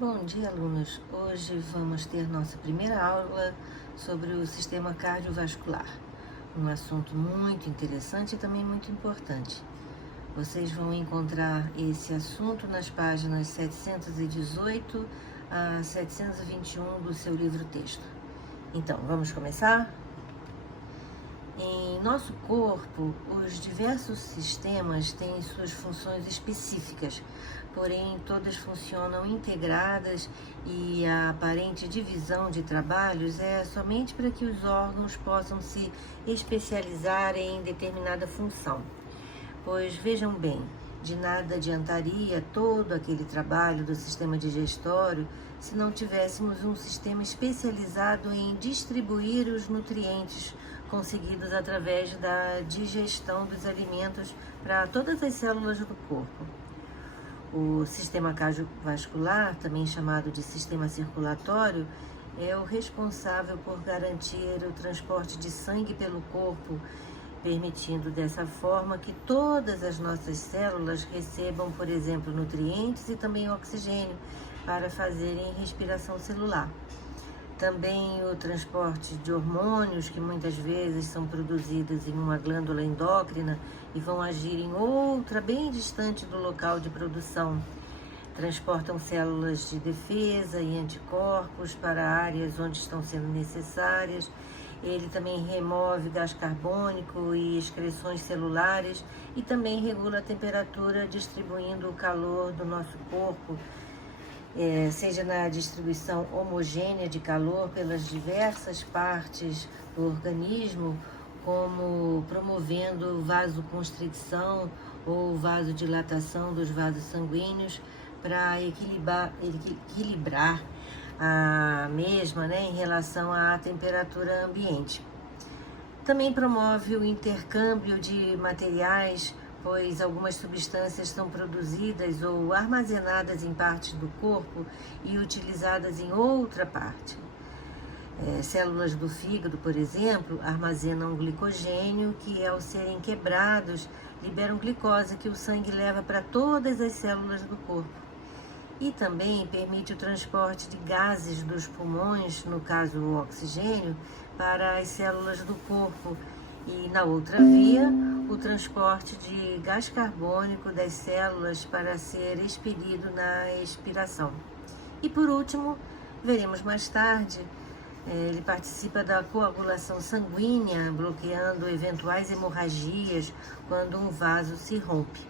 Bom dia, alunos. Hoje vamos ter nossa primeira aula sobre o sistema cardiovascular, um assunto muito interessante e também muito importante. Vocês vão encontrar esse assunto nas páginas 718 a 721 do seu livro-texto. Então, vamos começar? Em nosso corpo, os diversos sistemas têm suas funções específicas, porém todas funcionam integradas e a aparente divisão de trabalhos é somente para que os órgãos possam se especializar em determinada função. Pois vejam bem, de nada adiantaria todo aquele trabalho do sistema digestório se não tivéssemos um sistema especializado em distribuir os nutrientes conseguidos através da digestão dos alimentos para todas as células do corpo. O sistema cardiovascular, também chamado de sistema circulatório, é o responsável por garantir o transporte de sangue pelo corpo, permitindo dessa forma que todas as nossas células recebam, por exemplo, nutrientes e também oxigênio para fazerem respiração celular. Também o transporte de hormônios, que muitas vezes são produzidos em uma glândula endócrina e vão agir em outra bem distante do local de produção. Transportam células de defesa e anticorpos para áreas onde estão sendo necessárias. Ele também remove gás carbônico e excreções celulares e também regula a temperatura, distribuindo o calor do nosso corpo, seja na distribuição homogênea de calor pelas diversas partes do organismo, como promovendo vasoconstricção ou vasodilatação dos vasos sanguíneos para equilibrar a mesma, em relação à temperatura ambiente. Também promove o intercâmbio de materiais, pois algumas substâncias são produzidas ou armazenadas em partes do corpo e utilizadas em outra parte. Células do fígado, por exemplo, armazenam glicogênio que, ao serem quebrados, liberam glicose que o sangue leva para todas as células do corpo. E também permite o transporte de gases dos pulmões, no caso o oxigênio, para as células do corpo. E na outra via, o transporte de gás carbônico das células para ser expelido na expiração. E por último, veremos mais tarde, ele participa da coagulação sanguínea, bloqueando eventuais hemorragias quando um vaso se rompe.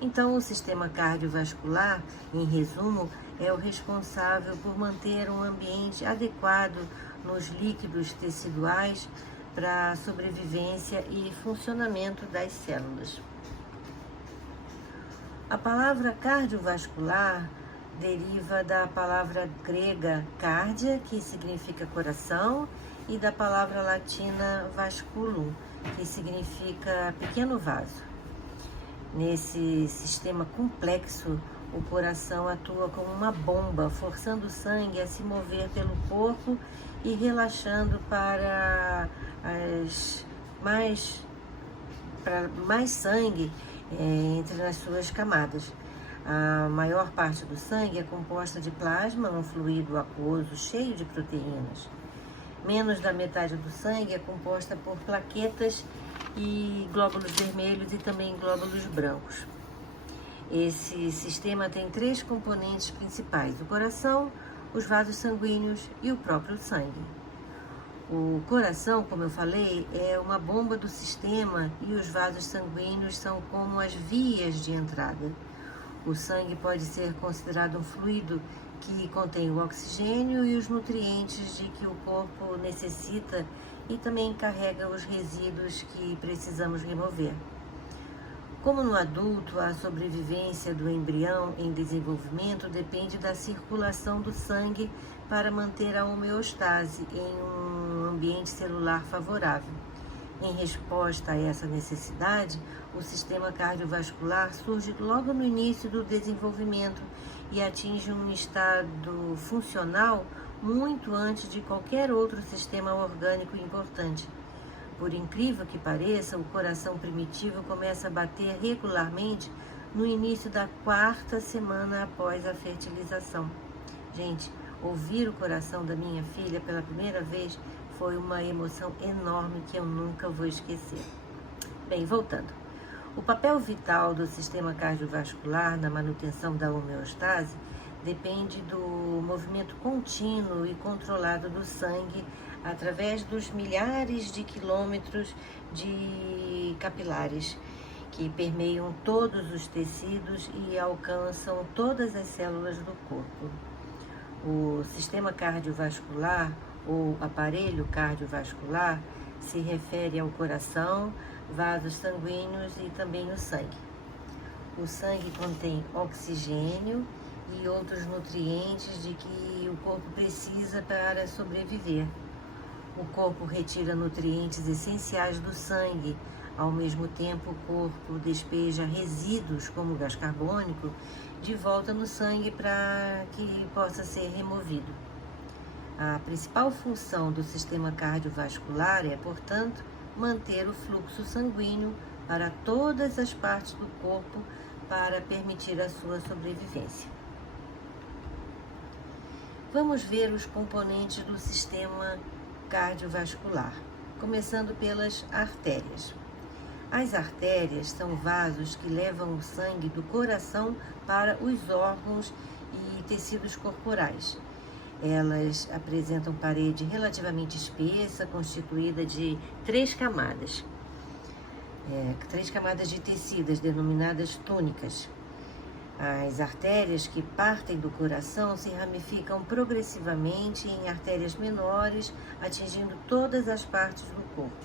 Então, o sistema cardiovascular, em resumo, é o responsável por manter um ambiente adequado nos líquidos teciduais para a sobrevivência e funcionamento das células. A palavra cardiovascular deriva da palavra grega cardia, que significa coração, e da palavra latina vasculum, que significa pequeno vaso. Nesse sistema complexo, o coração atua como uma bomba, forçando o sangue a se mover pelo corpo e relaxando para mais sangue entre as suas camadas. A maior parte do sangue é composta de plasma, um fluido aquoso cheio de proteínas. Menos da metade do sangue é composta por plaquetas e glóbulos vermelhos e também glóbulos brancos. Esse sistema tem 3 componentes principais: o coração, os vasos sanguíneos e o próprio sangue. O coração, como eu falei, é uma bomba do sistema e os vasos sanguíneos são como as vias de entrada. O sangue pode ser considerado um fluido que contém o oxigênio e os nutrientes de que o corpo necessita e também carrega os resíduos que precisamos remover. Como no adulto, a sobrevivência do embrião em desenvolvimento depende da circulação do sangue para manter a homeostase em um ambiente celular favorável. Em resposta a essa necessidade, o sistema cardiovascular surge logo no início do desenvolvimento e atinge um estado funcional muito antes de qualquer outro sistema orgânico importante. Por incrível que pareça, o coração primitivo começa a bater regularmente no início da 4ª semana após a fertilização. Gente, ouvir o coração da minha filha pela primeira vez foi uma emoção enorme que eu nunca vou esquecer. Bem, voltando. O papel vital do sistema cardiovascular na manutenção da homeostase depende do movimento contínuo e controlado do sangue através dos milhares de quilômetros de capilares que permeiam todos os tecidos e alcançam todas as células do corpo. O sistema cardiovascular ou aparelho cardiovascular se refere ao coração, vasos sanguíneos e também o sangue. O sangue contém oxigênio e outros nutrientes de que o corpo precisa para sobreviver. O corpo retira nutrientes essenciais do sangue, ao mesmo tempo o corpo despeja resíduos como gás carbônico de volta no sangue para que possa ser removido. A principal função do sistema cardiovascular é, portanto, manter o fluxo sanguíneo para todas as partes do corpo para permitir a sua sobrevivência. Vamos ver os componentes do sistema cardiovascular, começando pelas artérias. As artérias são vasos que levam o sangue do coração para os órgãos e tecidos corporais. Elas apresentam parede relativamente espessa, constituída de três camadas de tecidos, denominadas túnicas. As artérias que partem do coração se ramificam progressivamente em artérias menores, atingindo todas as partes do corpo.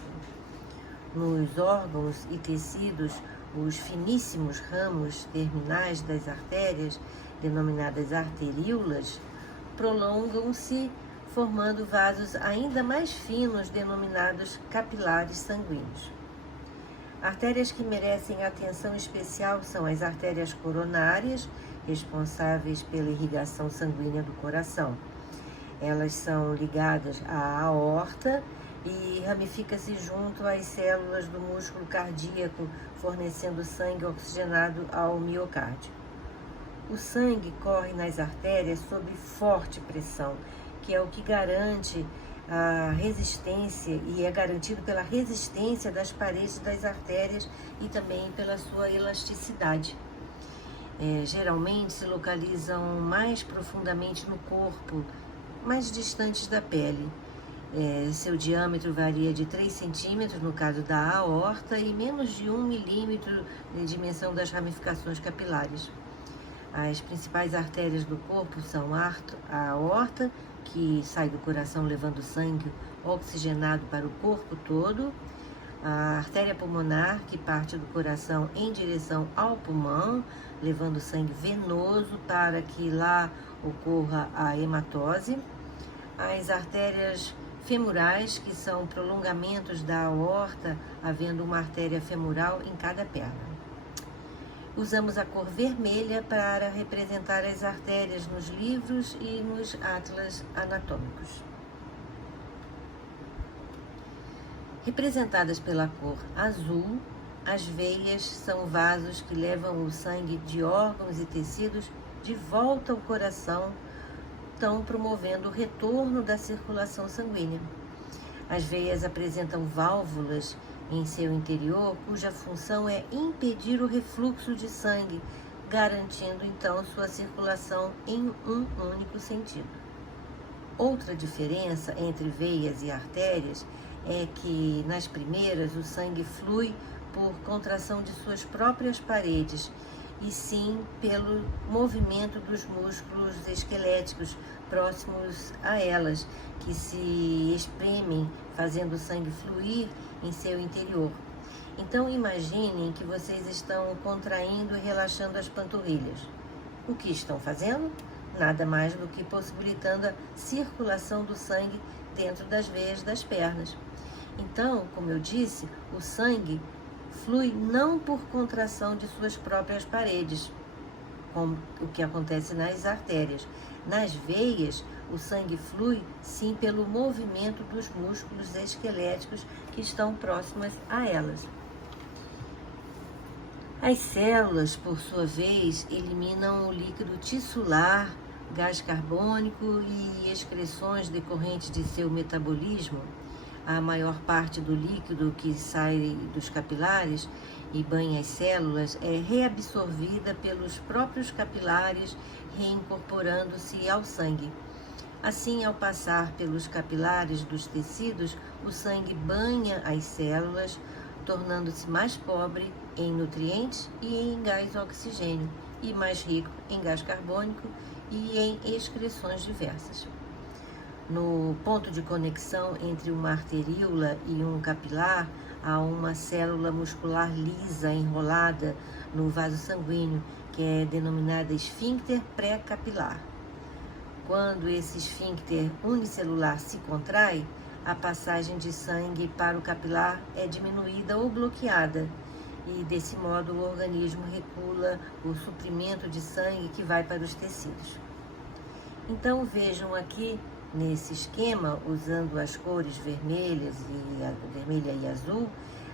Nos órgãos e tecidos, os finíssimos ramos terminais das artérias, denominadas arteríolas, prolongam-se, formando vasos ainda mais finos, denominados capilares sanguíneos. Artérias que merecem atenção especial são as artérias coronárias, responsáveis pela irrigação sanguínea do coração. Elas são ligadas à aorta e ramifica-se junto às células do músculo cardíaco, fornecendo sangue oxigenado ao miocárdio. O sangue corre nas artérias sob forte pressão, que é o que garante a resistência e é garantido pela resistência das paredes das artérias e também pela sua elasticidade. Geralmente se localizam mais profundamente no corpo, mais distantes da pele. Seu diâmetro varia de 3 centímetros no caso da aorta e menos de 1 milímetro de dimensão das ramificações capilares. As principais artérias do corpo são a aorta, que sai do coração levando sangue oxigenado para o corpo todo, a artéria pulmonar, que parte do coração em direção ao pulmão, levando sangue venoso para que lá ocorra a hematose, as artérias femorais, que são prolongamentos da aorta, havendo uma artéria femoral em cada perna. Usamos a cor vermelha para representar as artérias nos livros e nos atlas anatômicos. Representadas pela cor azul, as veias são vasos que levam o sangue de órgãos e tecidos de volta ao coração, estão promovendo o retorno da circulação sanguínea. As veias apresentam válvulas em seu interior, cuja função é impedir o refluxo de sangue, garantindo então sua circulação em um único sentido. Outra diferença entre veias e artérias é que nas primeiras o sangue flui por contração de suas próprias paredes, e sim pelo movimento dos músculos esqueléticos próximos a elas, que se espremem, fazendo o sangue fluir em seu interior. Então imaginem que vocês estão contraindo e relaxando as panturrilhas. O que estão fazendo? Nada mais do que possibilitando a circulação do sangue dentro das veias das pernas. Então, como eu disse, o sangue flui não por contração de suas próprias paredes, como o que acontece nas artérias. Nas veias, o sangue flui sim pelo movimento dos músculos esqueléticos que estão próximas a elas. As células, por sua vez, eliminam o líquido tissular gás carbônico e excreções decorrentes de seu metabolismo. A maior parte do líquido que sai dos capilares e banha as células é reabsorvida pelos próprios capilares, reincorporando-se ao sangue. Assim, ao passar pelos capilares dos tecidos, o sangue banha as células, tornando-se mais pobre em nutrientes e em gás oxigênio, e mais rico em gás carbônico e em excreções diversas. No ponto de conexão entre uma arteríola e um capilar, há uma célula muscular lisa enrolada no vaso sanguíneo, que é denominada esfíncter pré-capilar. Quando esse esfíncter unicelular se contrai, a passagem de sangue para o capilar é diminuída ou bloqueada, e desse modo o organismo regula o suprimento de sangue que vai para os tecidos. Então vejam aqui nesse esquema, usando as cores vermelha e azul,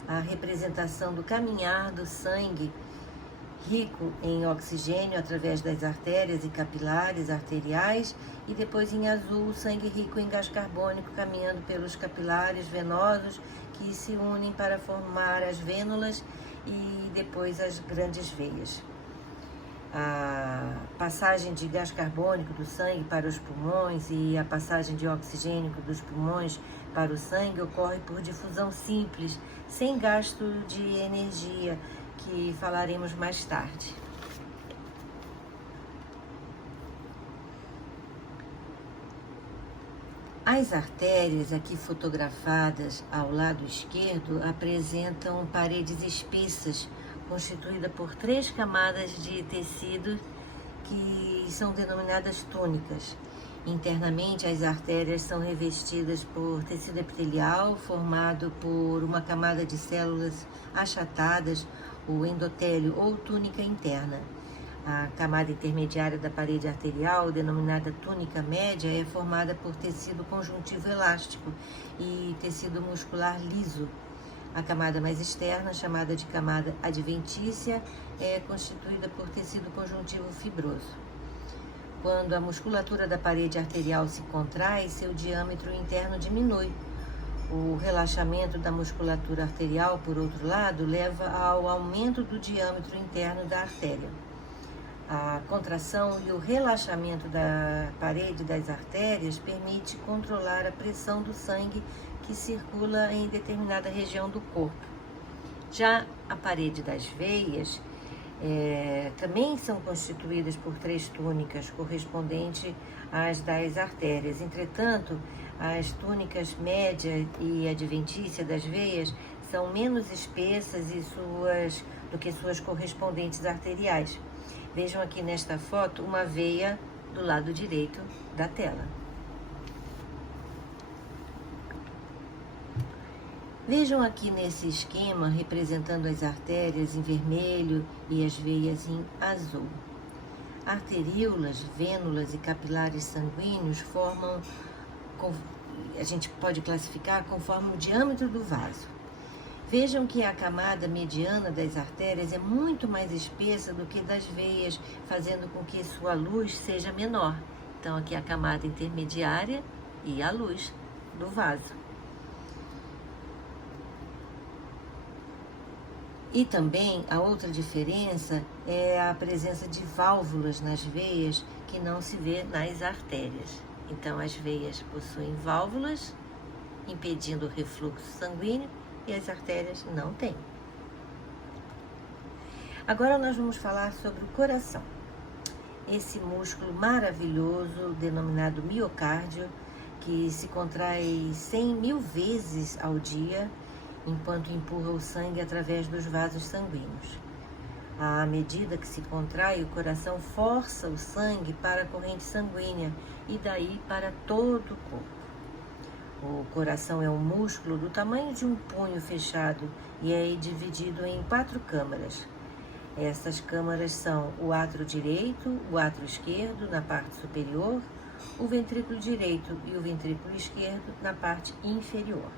a representação do caminhar do sangue rico em oxigênio através das artérias e capilares arteriais, e depois em azul o sangue rico em gás carbônico caminhando pelos capilares venosos que se unem para formar as vênulas e depois as grandes veias. A passagem de gás carbônico do sangue para os pulmões e a passagem de oxigênio dos pulmões para o sangue ocorre por difusão simples, sem gasto de energia, que falaremos mais tarde. As artérias aqui fotografadas ao lado esquerdo apresentam paredes espessas, constituída por 3 camadas de tecido que são denominadas túnicas. Internamente, as artérias são revestidas por tecido epitelial formado por uma camada de células achatadas, o endotélio ou túnica interna. A camada intermediária da parede arterial, denominada túnica média, é formada por tecido conjuntivo elástico e tecido muscular liso. A camada mais externa, chamada de camada adventícia, é constituída por tecido conjuntivo fibroso. Quando a musculatura da parede arterial se contrai, seu diâmetro interno diminui. O relaxamento da musculatura arterial, por outro lado, leva ao aumento do diâmetro interno da artéria. A contração e o relaxamento da parede das artérias permite controlar a pressão do sangue que circula em determinada região do corpo. Já a parede das veias também são constituídas por 3 túnicas, correspondentes às das artérias. Entretanto, as túnicas média e adventícia das veias são menos espessas do que suas correspondentes arteriais. Vejam aqui nesta foto uma veia do lado direito da tela. Vejam aqui nesse esquema representando as artérias em vermelho e as veias em azul. Arteríolas, vênulas e capilares sanguíneos a gente pode classificar conforme o diâmetro do vaso. Vejam que a camada mediana das artérias é muito mais espessa do que das veias, fazendo com que sua luz seja menor. Então aqui a camada intermediária e a luz do vaso. E também a outra diferença é a presença de válvulas nas veias que não se vê nas artérias. Então as veias possuem válvulas impedindo o refluxo sanguíneo e as artérias não têm. Agora nós vamos falar sobre o coração. Esse músculo maravilhoso denominado miocárdio, que se contrai 100.000 vezes ao dia, enquanto empurra o sangue através dos vasos sanguíneos. À medida que se contrai, o coração força o sangue para a corrente sanguínea e daí para todo o corpo. O coração é um músculo do tamanho de um punho fechado e é dividido em 4 câmaras. Essas câmaras são o átrio direito, o átrio esquerdo na parte superior, o ventrículo direito e o ventrículo esquerdo na parte inferior.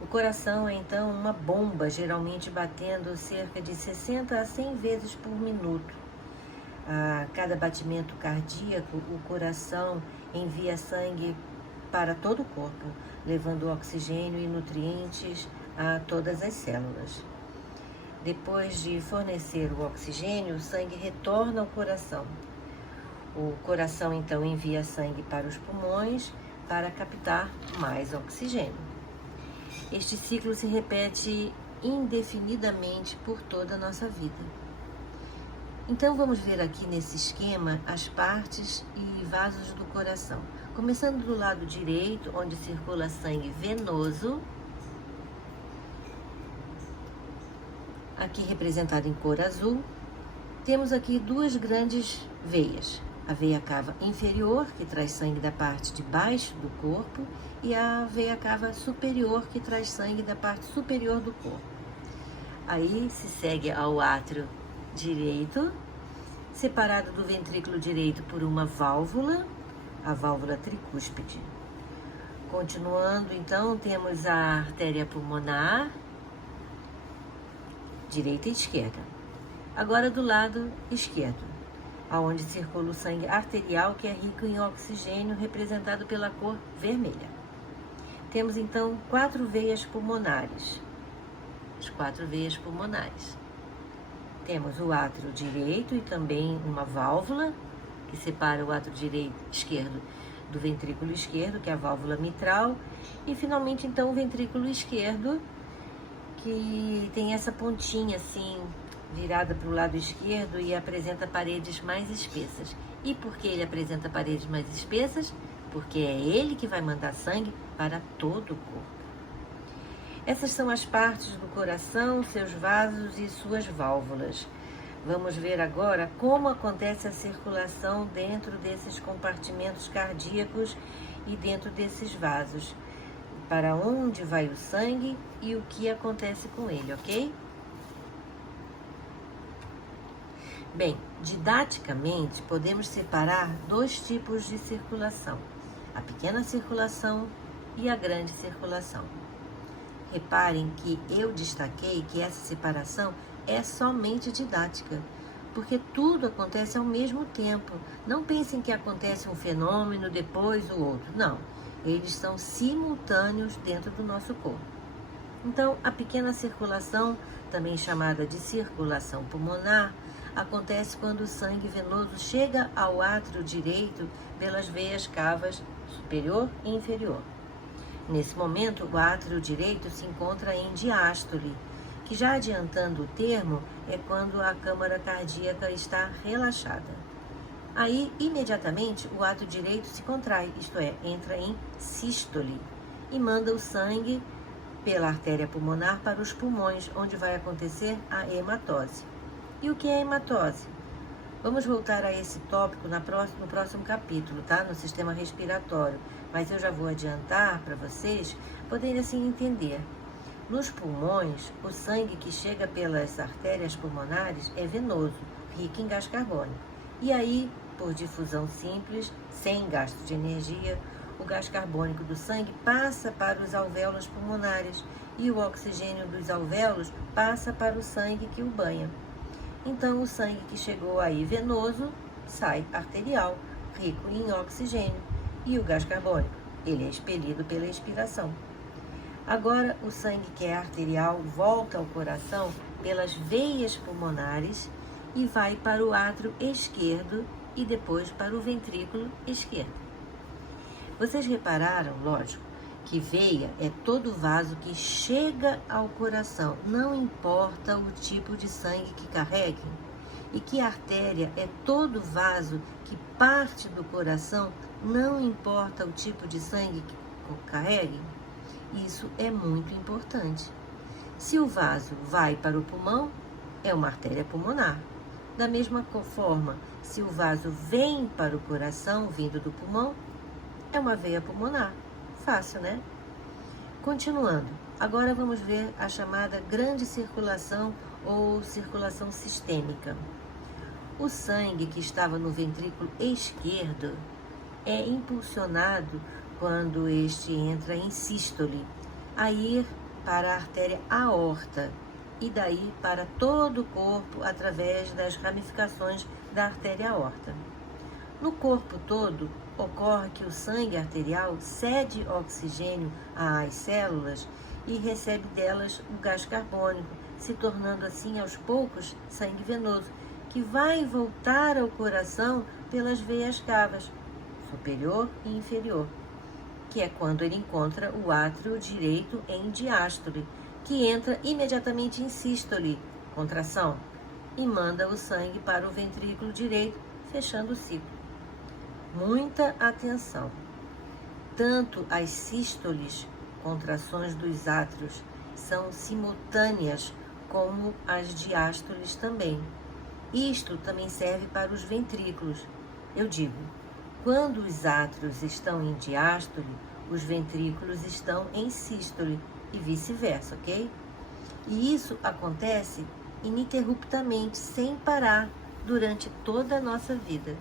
O coração é então uma bomba, geralmente batendo cerca de 60 a 100 vezes por minuto. A cada batimento cardíaco, o coração envia sangue para todo o corpo, levando oxigênio e nutrientes a todas as células. Depois de fornecer o oxigênio, o sangue retorna ao coração. O coração então envia sangue para os pulmões para captar mais oxigênio. Este ciclo se repete indefinidamente por toda a nossa vida. Então vamos ver aqui nesse esquema as partes e vasos do coração. Começando do lado direito, onde circula sangue venoso, aqui representado em cor azul, temos aqui duas grandes veias. A veia cava inferior, que traz sangue da parte de baixo do corpo, e a veia cava superior, que traz sangue da parte superior do corpo. Aí se segue ao átrio direito, separado do ventrículo direito por uma válvula, a válvula tricúspide. Continuando, então, temos a artéria pulmonar, direita e esquerda. Agora do lado esquerdo, aonde circula o sangue arterial, que é rico em oxigênio, representado pela cor vermelha. Temos então 4 veias pulmonares. As 4 veias pulmonares. Temos o átrio direito e também uma válvula que separa o átrio esquerdo do ventrículo esquerdo, que é a válvula mitral, e finalmente então o ventrículo esquerdo, que tem essa pontinha assim virada para o lado esquerdo e apresenta paredes mais espessas. E por que ele apresenta paredes mais espessas? Porque é ele que vai mandar sangue para todo o corpo. Essas são as partes do coração, seus vasos e suas válvulas. Vamos ver agora como acontece a circulação dentro desses compartimentos cardíacos e dentro desses vasos. Para onde vai o sangue e o que acontece com ele, ok? Bem, didaticamente, podemos separar 2 tipos de circulação: a pequena circulação e a grande circulação. Reparem que eu destaquei que essa separação é somente didática, porque tudo acontece ao mesmo tempo. Não pensem que acontece um fenômeno, depois o outro. Não, eles são simultâneos dentro do nosso corpo. Então, a pequena circulação, também chamada de circulação pulmonar, acontece quando o sangue venoso chega ao átrio direito pelas veias cavas superior e inferior. Nesse momento, o átrio direito se encontra em diástole, que, já adiantando o termo, é quando a câmara cardíaca está relaxada. Aí, imediatamente, o átrio direito se contrai, isto é, entra em sístole, e manda o sangue pela artéria pulmonar para os pulmões, onde vai acontecer a hematose. E o que é hematose? Vamos voltar a esse tópico no próximo capítulo, tá? No sistema respiratório. Mas eu já vou adiantar para vocês poderem assim entender. Nos pulmões, o sangue que chega pelas artérias pulmonares é venoso, rico em gás carbônico. E aí, por difusão simples, sem gasto de energia, o gás carbônico do sangue passa para os alvéolos pulmonares e o oxigênio dos alvéolos passa para o sangue que o banha. Então, o sangue que chegou aí venoso sai arterial, rico em oxigênio, e o gás carbônico, ele é expelido pela expiração. Agora, o sangue que é arterial volta ao coração pelas veias pulmonares e vai para o átrio esquerdo e depois para o ventrículo esquerdo. Vocês repararam, lógico, que veia é todo vaso que chega ao coração, não importa o tipo de sangue que carregue, e que artéria é todo vaso que parte do coração, não importa o tipo de sangue que carregue. Isso é muito importante. Se o vaso vai para o pulmão, é uma artéria pulmonar. Da mesma forma, se o vaso vem para o coração, vindo do pulmão, é uma veia pulmonar. Fácil, né? Continuando, agora vamos ver a chamada grande circulação ou circulação sistêmica. O sangue que estava no ventrículo esquerdo é impulsionado quando este entra em sístole, a ir para a artéria aorta e daí para todo o corpo através das ramificações da artéria aorta. No corpo todo, ocorre que o sangue arterial cede oxigênio às células e recebe delas o gás carbônico, se tornando assim aos poucos sangue venoso, que vai voltar ao coração pelas veias cavas, superior e inferior, que é quando ele encontra o átrio direito em diástole, que entra imediatamente em sístole, contração, e manda o sangue para o ventrículo direito, fechando o ciclo. Muita atenção! Tanto as sístoles, contrações dos átrios, são simultâneas como as diástoles também. Isto também serve para os ventrículos. Eu digo, quando os átrios estão em diástole, os ventrículos estão em sístole e vice-versa, ok? E isso acontece ininterruptamente, sem parar, durante toda a nossa vida.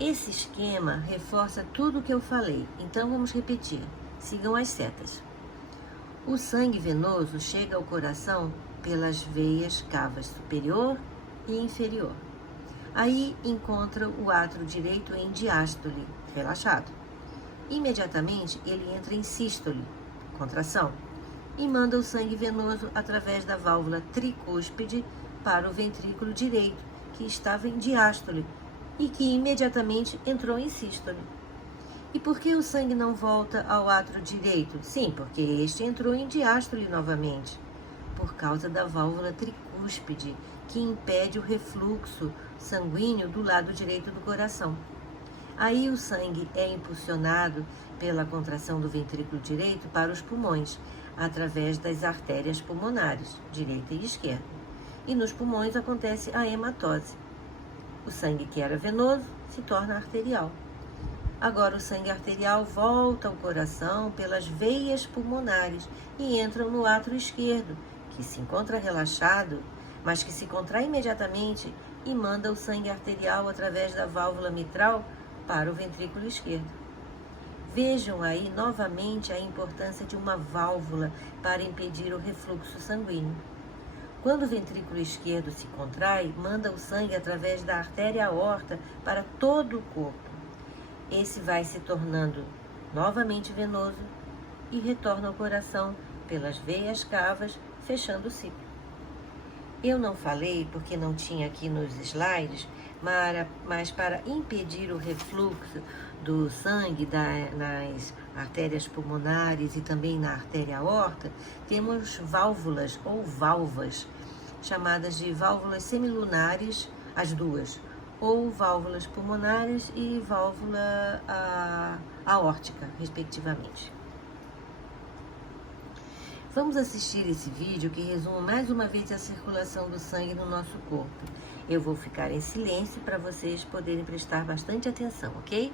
Esse esquema reforça tudo o que eu falei, então vamos repetir. Sigam as setas. O sangue venoso chega ao coração pelas veias cavas superior e inferior. Aí encontra o átrio direito em diástole, relaxado. Imediatamente ele entra em sístole, contração, e manda o sangue venoso através da válvula tricúspide para o ventrículo direito, que estava em diástole, e que imediatamente entrou em sístole. E por que o sangue não volta ao átrio direito? Sim, porque este entrou em diástole novamente, por causa da válvula tricúspide, que impede o refluxo sanguíneo do lado direito do coração. Aí o sangue é impulsionado pela contração do ventrículo direito para os pulmões, através das artérias pulmonares, direita e esquerda. E nos pulmões acontece a hematose. O sangue que era venoso se torna arterial. Agora o sangue arterial volta ao coração pelas veias pulmonares e entra no átrio esquerdo, que se encontra relaxado, mas que se contrai imediatamente e manda o sangue arterial através da válvula mitral para o ventrículo esquerdo. Vejam aí novamente a importância de uma válvula para impedir o refluxo sanguíneo. Quando o ventrículo esquerdo se contrai, manda o sangue através da artéria aorta para todo o corpo. Esse vai se tornando novamente venoso e retorna ao coração pelas veias cavas, fechando o ciclo. Eu não falei porque não tinha aqui nos slides, mas para impedir o refluxo do sangue nas artérias pulmonares e também na artéria aorta, temos válvulas ou valvas, chamadas de válvulas semilunares, as duas, ou válvulas pulmonares e válvula aórtica, respectivamente. Vamos assistir esse vídeo que resume mais uma vez a circulação do sangue no nosso corpo. Eu vou ficar em silêncio para vocês poderem prestar bastante atenção, ok?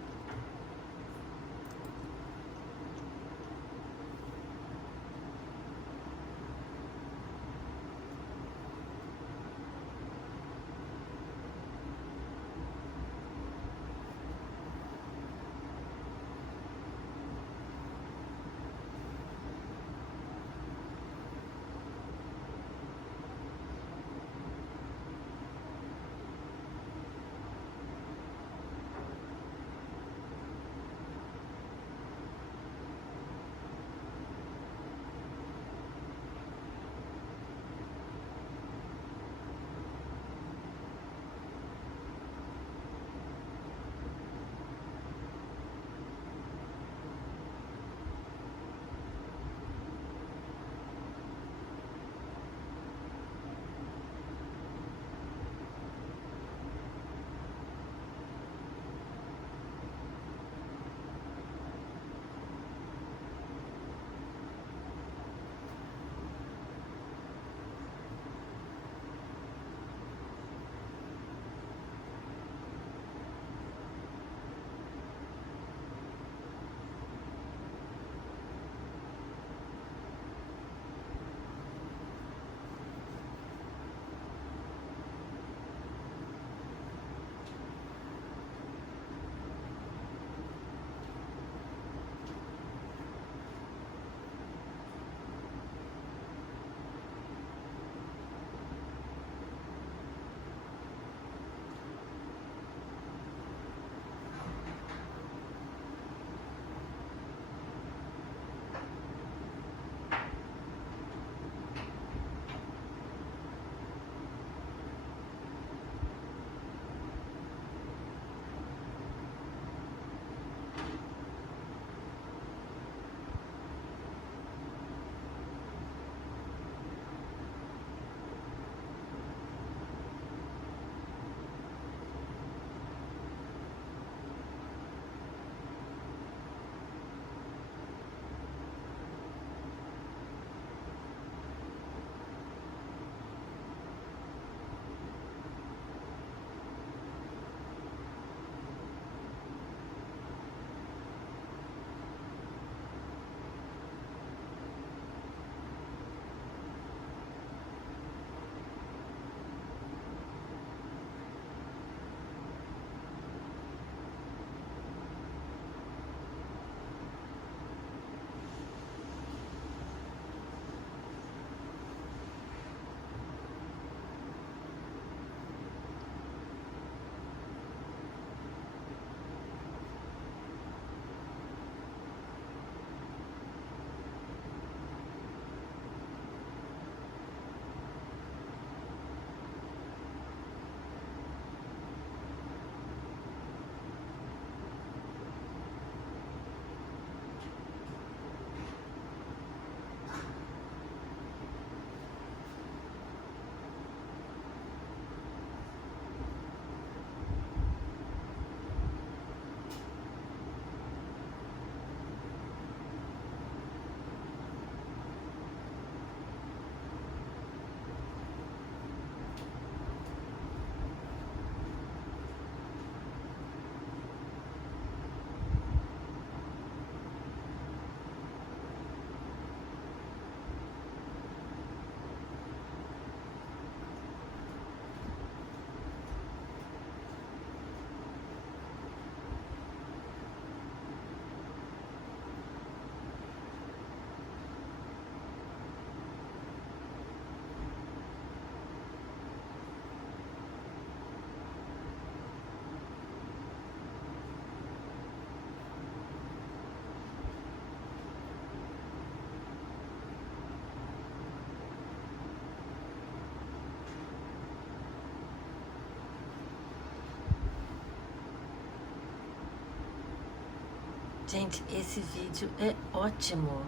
Gente, esse vídeo é ótimo.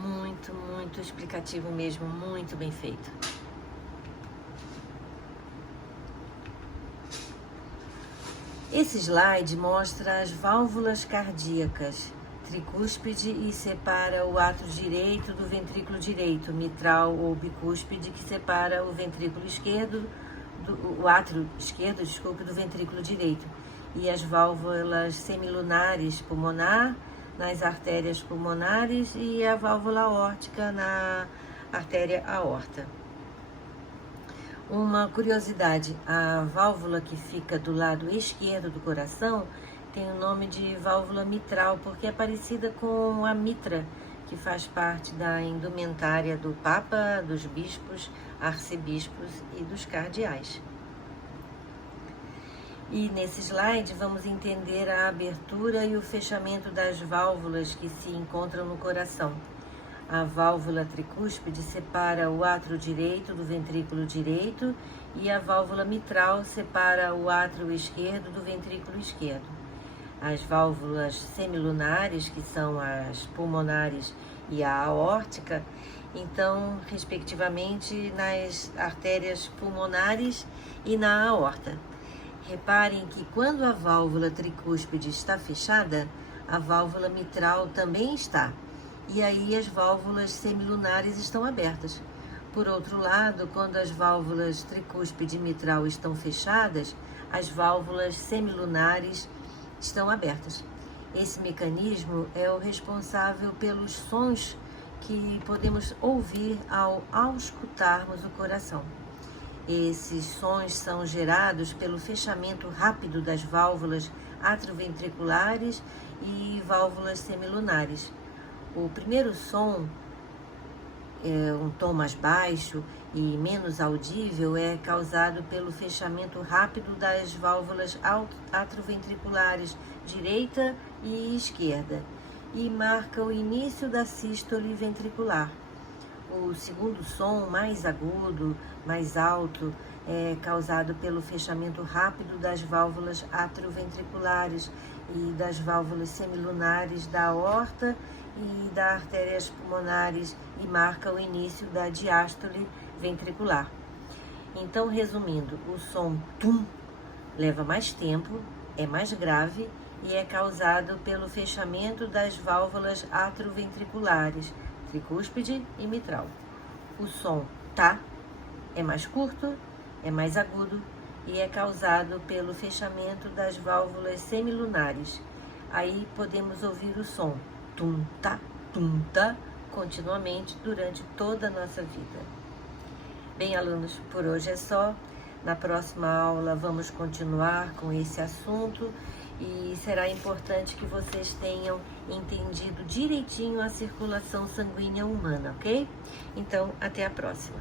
Muito, muito explicativo mesmo, muito bem feito. Esse slide mostra as válvulas cardíacas, tricúspide, e separa o átrio direito do ventrículo direito, mitral ou bicúspide, que separa o ventrículo esquerdo, o átrio esquerdo, desculpe, do ventrículo direito, e as válvulas semilunares pulmonar nas artérias pulmonares e a válvula aórtica na artéria aorta. Uma curiosidade, a válvula que fica do lado esquerdo do coração tem o nome de válvula mitral, porque é parecida com a mitra, que faz parte da indumentária do Papa, dos bispos, arcebispos e dos cardeais. E nesse slide vamos entender a abertura e o fechamento das válvulas que se encontram no coração. A válvula tricúspide separa o átrio direito do ventrículo direito e a válvula mitral separa o átrio esquerdo do ventrículo esquerdo. As válvulas semilunares, que são as pulmonares e a aórtica, então, respectivamente, nas artérias pulmonares e na aorta. Reparem que quando a válvula tricúspide está fechada, a válvula mitral também está. E aí as válvulas semilunares estão abertas. Por outro lado, quando as válvulas tricúspide e mitral estão fechadas, as válvulas semilunares estão abertas. Esse mecanismo é o responsável pelos sons que podemos ouvir ao auscultarmos o coração. Esses sons são gerados pelo fechamento rápido das válvulas atrioventriculares e válvulas semilunares. O primeiro som, um tom mais baixo e menos audível, é causado pelo fechamento rápido das válvulas atrioventriculares direita e esquerda e marca o início da sístole ventricular. O segundo som, mais agudo, mais alto, é causado pelo fechamento rápido das válvulas atrioventriculares e das válvulas semilunares da aorta e das artérias pulmonares e marca o início da diástole ventricular. Então, resumindo, o som tum leva mais tempo, é mais grave e é causado pelo fechamento das válvulas atrioventriculares, tricúspide e mitral. O som tá é mais curto, é mais agudo e é causado pelo fechamento das válvulas semilunares. Aí podemos ouvir o som tum tá continuamente durante toda a nossa vida. Bem, alunos, por hoje é só. Na próxima aula vamos continuar com esse assunto e será importante que vocês tenham entendido direitinho a circulação sanguínea humana, ok? Então, até a próxima.